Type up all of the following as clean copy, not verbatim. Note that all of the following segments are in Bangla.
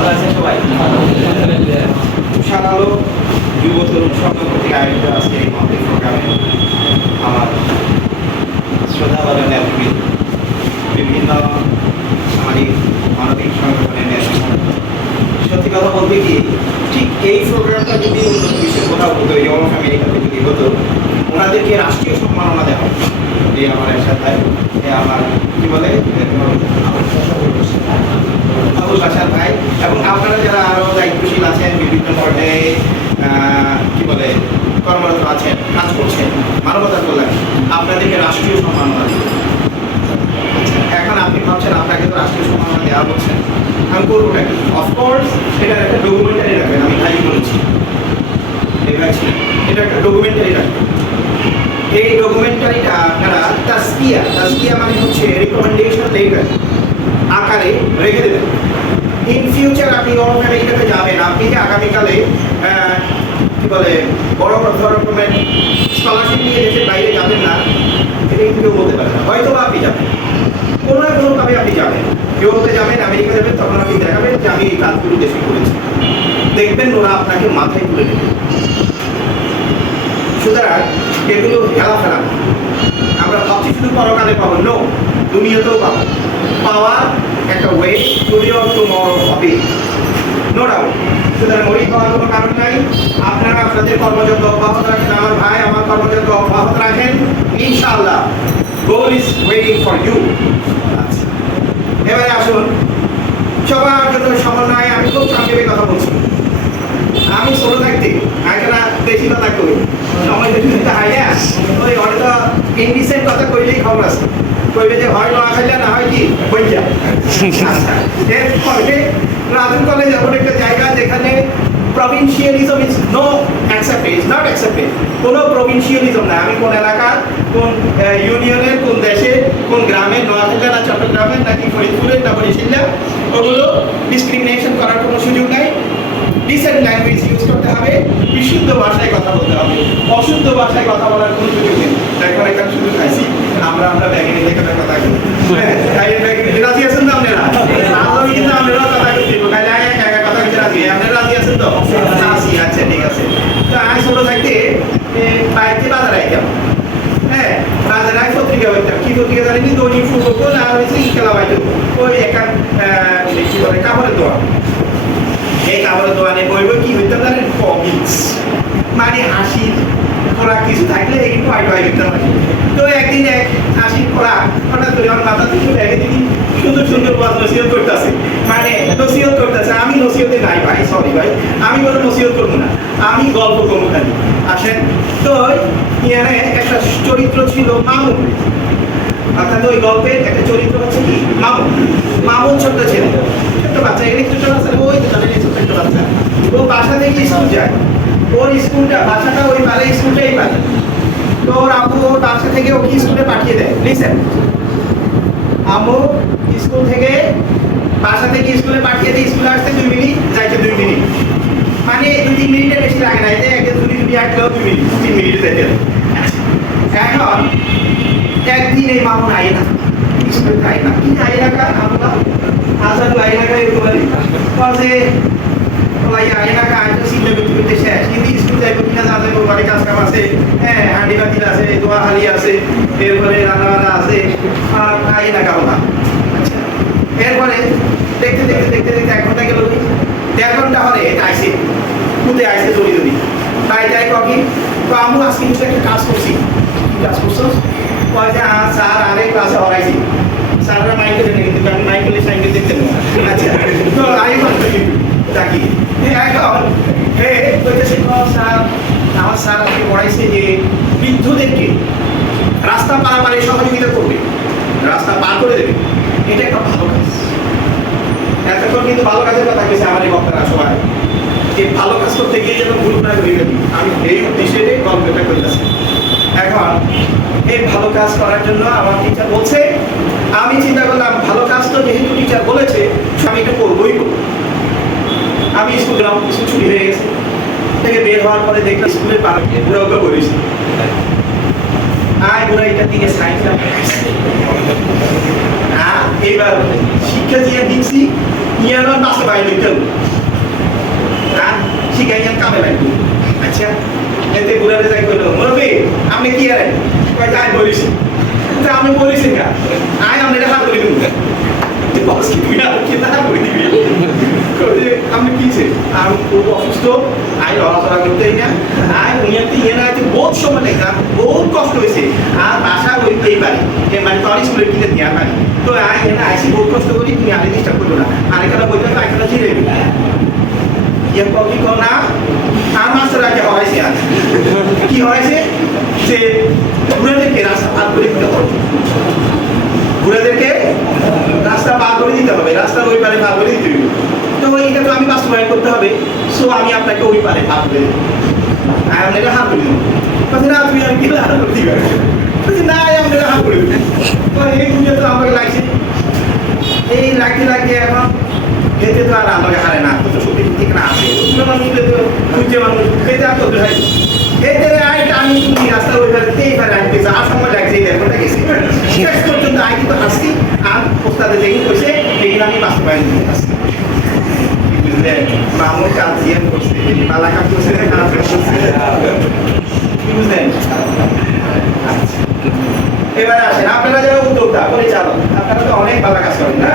ভালো আছেন সবাই? উষার আলো যুব তরুণ সংঘ কর্তৃক আয়োজিত আজকে এই মাহফিল প্রোগ্রামে আমার শ্রদ্ধাভাজন নেতৃবৃন্দ, বিভিন্ন সামাজিক মানবিক সংগঠনের নেতৃত্ব, সত্যি কথা বলতে কি ঠিক এই প্রোগ্রামটা যদি অন্য বিশ্বের কোথাও হতো, ইউরোপ আমেরিকাতে যদি হতো, ওনাদেরকে রাষ্ট্রীয় সম্মাননা দেওয়া হতো। এই আমার একসাথ ভাই, আমার কি বলে আবুল বাশার ভাই, এবং আপনারা যারা আরও দায়িত্বশীল আছেন, বিভিন্ন পর্যায়ে কি বলে কর্মরত আছেন, কাজ করছেন মানবতার কল্যাণে, আপনাদেরকে রাষ্ট্রীয় সম্মাননা দেবে। এখন আপনি ভাবছেন আপনাকে তো রাষ্ট্রীয় সম্মাননা দেওয়া হচ্ছে, আমি করবো নাকি? অফকোর্স এটার একটা ডকুমেন্টারি রাখবেন, আমি ভাই বলেছি এটা একটা ডকুমেন্টারি রাখবেন। এই ডকুমেন্টারিটা আপনারা তাজকিয়া মানে হচ্ছে রিকমেন্ডেশন লেটার আকারে রেখে দেবেন। ইন ফিউচার আপনি ইউরোপ আমেরিকাতে যাবেন, আপনি যে আগামীকালে কি বলে বড় রকমের স্কলারশিপ নিয়ে দেশের বাইরে যাবেন না, এটা কিন্তু কেউ বলতে পারে না। হয়তো বা আপনি যাবেন, কোনো না কোনোভাবে আপনি যাবেন, ইউরোপে যাবেন, আমেরিকা যাবেন, তখন আপনি দেখাবেন যে আমি এই কাজগুলো দেশে করেছি। দেখবেন ওরা আপনাকে মাথায় তুলে নেবে। সুতরাং এগুলো হেলাফেলা, আমরা ভাবছি শুধু পরকালে পাবো, নো, দুনিয়াতেও পাবো। পাওয়ার একটা ওয়ে যদিও টুমরো হবে, নো ডাউট। সুতরাং ওই পাওয়ার কোনো কারণ নাই। আপনারা আপনাদের কর্মযজ্ঞ অব্যাহত রাখেন, আমার ভাই আমার কর্মযজ্ঞ অব্যাহত রাখেন, ইনশাআল্লাহ goal is waiting for you. এবারে আসুন, সবার জন্য সমন্বয়। আমি খুব সংক্ষেপে কথা বলছি। আমি ছোট থাকতে একটা বেশি কথা করি, সময় বেশি হয় না, ওই অনেক ইন্ডিসেন্ট কথা কইলেই খবর আছে, কইবে যে হয় না খাইলে না হয় কি বইয়া। এরপরে রাজুন কলেজ এমন একটা জায়গা যেখানে provincialism is no accepted, is not accepted. কোনো প্রভিন্সিয়ালিজম না। আমি কোন এলাকার, কোন ইউনিয়নের, কোন দেশে, কোন গ্রামের, নোয়াখালী না চট্টগ্রামের নাকি ফরিদপুরের না বরিশাল, ওগুলো ডিসক্রিমিনেশন করার কোনো সুযোগ নাই। ডিসেন্ট ল্যাঙ্গুয়েজ ইউজ করতে হবে, বিশুদ্ধ ভাষায় কথা বলতে হবে, অশুদ্ধ ভাষায় কথা বলার কোনো সুযোগ নেই। এখন এখানে শুধু খাইছি আমরা ব্যাগিনি থেকে কথা বলি, রাজি আছেন তো আপনারা? আমি কিন্তু আপনারাও কথা বলছি, কথা বলতে রাজি, আপনারা রাজি আছেন তো? আছি, আচ্ছা ঠিক আছে। তো আমি ছোট থাকতে বাড়িতে বাজার আইতাম, হ্যাঁ বাজারে আই পত্রিকা হইতাম, কি পত্রিকা জানি কি দৈনিক ফুটবল আর হয়েছে খেলা বাইতো, ওই একটা কি বলে কাপড়ের দোয়ান, এই কাপড়ের দোকানে বইব কি হইতাম জানেন, কমিক্স মানে হাসির খোরাক কিছু থাকলে একটু আইটাই হইতাম। তো একদিন এক হাসির খোরাক হঠাৎ করে আমার মাথা থেকে দেখে দেখি সুন্দর সুন্দর ওয়াজ নসিহত করতেছে, মানে নসিহত করতেছে। আমি নসিহতে নাই ভাই, সরি ভাই, আমি কোনো নসিহত করবো না, আমি গল্প করবো খালি। আসেন তো এখানে একটা চরিত্র ছিল মামুন, অর্থাৎ ওই গল্পের একটা চরিত্র হচ্ছে কি মামুন। মামুন ছোট্ট ছেলে, ছোট্ট বাচ্চা, এখানে ছোট্ট বাচ্চা, ওই তো তাদের ছোট্ট বাচ্চা, ও বাসা থেকে স্কুল যায়, ওর স্কুলটা বাসাটা ওই পারে, স্কুলটাই পারে। তো ওর আম্মু ওর বাসা থেকে ওকে স্কুলে পাঠিয়ে দেয়। লিসেন, আম্মু স্কুল থেকে বাসা থেকে স্কুলে পাঠিয়ে দেয়, স্কুলে আসতে 2 মিনিট, যাইতে 2 মিনিট, মানে 2-3 মিনিটের বেশি লাগে না। এতে একদিন যদি আসলেও 2 মিনিট 3 মিনিটে যেতে। এখন একদিন এই মামুন আয় না, স্কুলে যায় না, কি যায় না কার আমরা আসাদু আয় না কার এরকম বলি কাজে আয় না কার তো চিন্তা করতে করতে শেষ। কিন্তু স্কুল যাইবো কিনা না যাইবো, বাড়ি কাজ কাম আছে, হ্যাঁ হাঁড়ি বাতিল আছে, দোয়া হালি আছে, এরপরে রান্নাবান্না আছে, আর আয় না কারো না। এরপরে দেখতে দেখতে দেখতে দেখতে 1 ঘন্টা গেল, 1.5 ঘন্টা হলে এটা আইসে খুদে আইসে দড়ি দড়ি তাই তাই কবি। তো আমি আজকে কিন্তু একটা কাজ করছি। কাজ করছো স্যার আরে ক্লাসে হরাইছি, স্যাররা মাইক করে কিন্তু আমি মাইক করলে সাইন দেখতে না। আচ্ছা তো আমি বলতে কিন্তু ডাকি এখন স্যার, আমার স্যার আমাকে পড়াইছে যে বৃদ্ধদেরকে রাস্তা পারাপারে সহযোগিতা করবে, রাস্তা পার করে দেবে, এটা একটা ভালো কাজ। এতক্ষণ কিন্তু ভালো কাজের কথা বলেছে আমার এই বক্তারা সবাই, যে ভালো কাজ করতে গিয়ে যেন ভুল না হয়ে গেল, আমি এই উদ্দেশ্যে গল্পটা করতেছি। এখন এই ভালো কাজ করার জন্য আমার টিচার বলছে, আমি চিন্তা করলাম ভালো কাজ তো যেহেতু টিচার বলেছে আমি এটা করবোই করবো। আমি স্কুল গেলাম, স্কুল ছুটি হয়ে গেছে, থেকে বের হওয়ার পরে দেখলাম স্কুলের পাড়া পুরো করেছি। আয় ওরা এটার দিকে সাইন্স এইবার শিক্ষা দিয়ে দিচ্ছি ইয়ানোর বাস্তবায়ন হইতে হবে শিখাই ইয়ান কামে লাগবে আচ্ছা এতে ঘুরারে যাই করলো মুরব্বী আপনি কি আরেন কয় আয় বলিস আমি বলিস না আয় আমরা এটা হাত করে দেবো আমি কিছে আমি খুব অসুস্থ আই লড়াচড়া করতেই না আই উনিয়াতে ইয়ে না আছে বহুত সময় দেখলাম বহুত কষ্ট হয়েছে আর বাসা হইতেই পারি মানে তোর স্কুলের কিনে দেওয়া পারি তো আই এনে আইসি বহুত কষ্ট করি তুমি আগে ডিস্টার্ব করো না আর এখানে বলতে তো এখানে ছিঁড়ে ইয়ে কবি কো না আর মাস্টার আগে হরাইছে আর কি হরাইছে যে ঘুরেদেরকে রাস্তা পার করে দিতে হবে ঘুরেদেরকে রাস্তা পার করে দিতে হবে রাস্তার ওই পারে পার করে দিতে হবে তো এইটা তো আমি বাস্তবায়ন করতে হবে সো আমি আপনাকে ওই পারে পার করে দেবো আমি এটা হাত করে দেবো না তুমি আমি গেলে হাত করে দিবে না আমি এটা হাত করে দেবো তো এই দুনিয়া তো আমাকে লাগছে এই লাগতে লাগতে এখন এতে তো আর আমাকে হারে না তো সত্যি ঠিক না আছে মানুষদের তো খুঁজে মানুষ এতে আর তো হয় এতে আমি তুমি রাস্তা ওই পারে এই পারে আসতে আর সময় লাগছে এই দেখোটা গেছে শেষ পর্যন্ত আই কিন্তু আসছি আর ওস্তাদে যেগুলো কইছে এগুলো আমি বাস্তবায়ন করতে আসছি বুঝলেন মামুর কাজ জিএম করছে পালা কাজ করছে কাজ করছে কি বুঝলেন এবার আসেন আপনারা যারা উদ্যোক্তা পরিচালক আপনারা তো অনেক পালা কাজ করেন না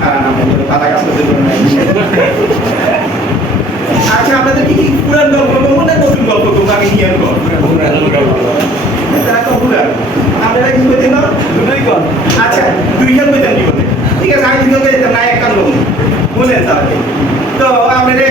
কারণ আমাদের পালা কাজ করতে পারেন আচ্ছা আপনাদের কি পুরান গল্প বলবো না নতুন গল্প বলবো আমি নিয়ে আনবো তারা তো পুরান আপনারা কি করতেন না দুটোই কর আচ্ছা দুইখান বইতেন জীবনে ঠিক আছে আমি দুটো দিতাম না একটা লোক বলেন তাহলে তো আপনারা